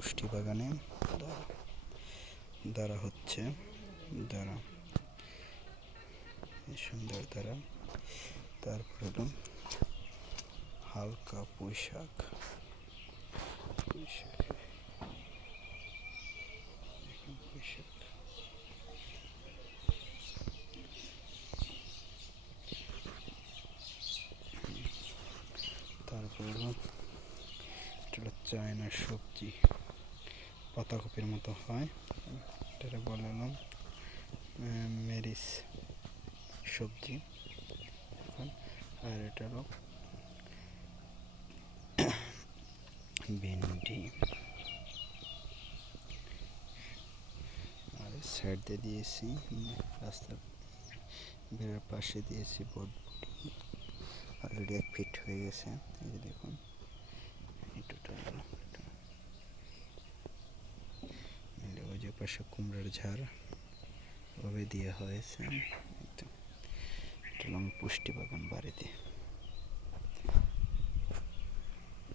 পুষ্টি বাগানে দ্বারা হচ্ছে দ্বারা সুন্দর দ্বারা। তারপর হলো হালকা পুঁইশাক, তারপর হলো চায়না সবজি, পাতাকপির মতো হয়, এটা বলে হলো মেরিস সবজি। আর এটা হলো ভেন্ডি। আর সাইড দিয়ে দিয়েছি রাস্তার বেড়ার পাশে দিয়েছি বটবটি, অলরেডি 1 ফিট হয়ে গেছে। এই যে দেখুন ওই যে পাশে কুমড়ার ঝাড় ওভাবে দেওয়া হয়েছে। এটা পুষ্টি বাগান বাড়িতে।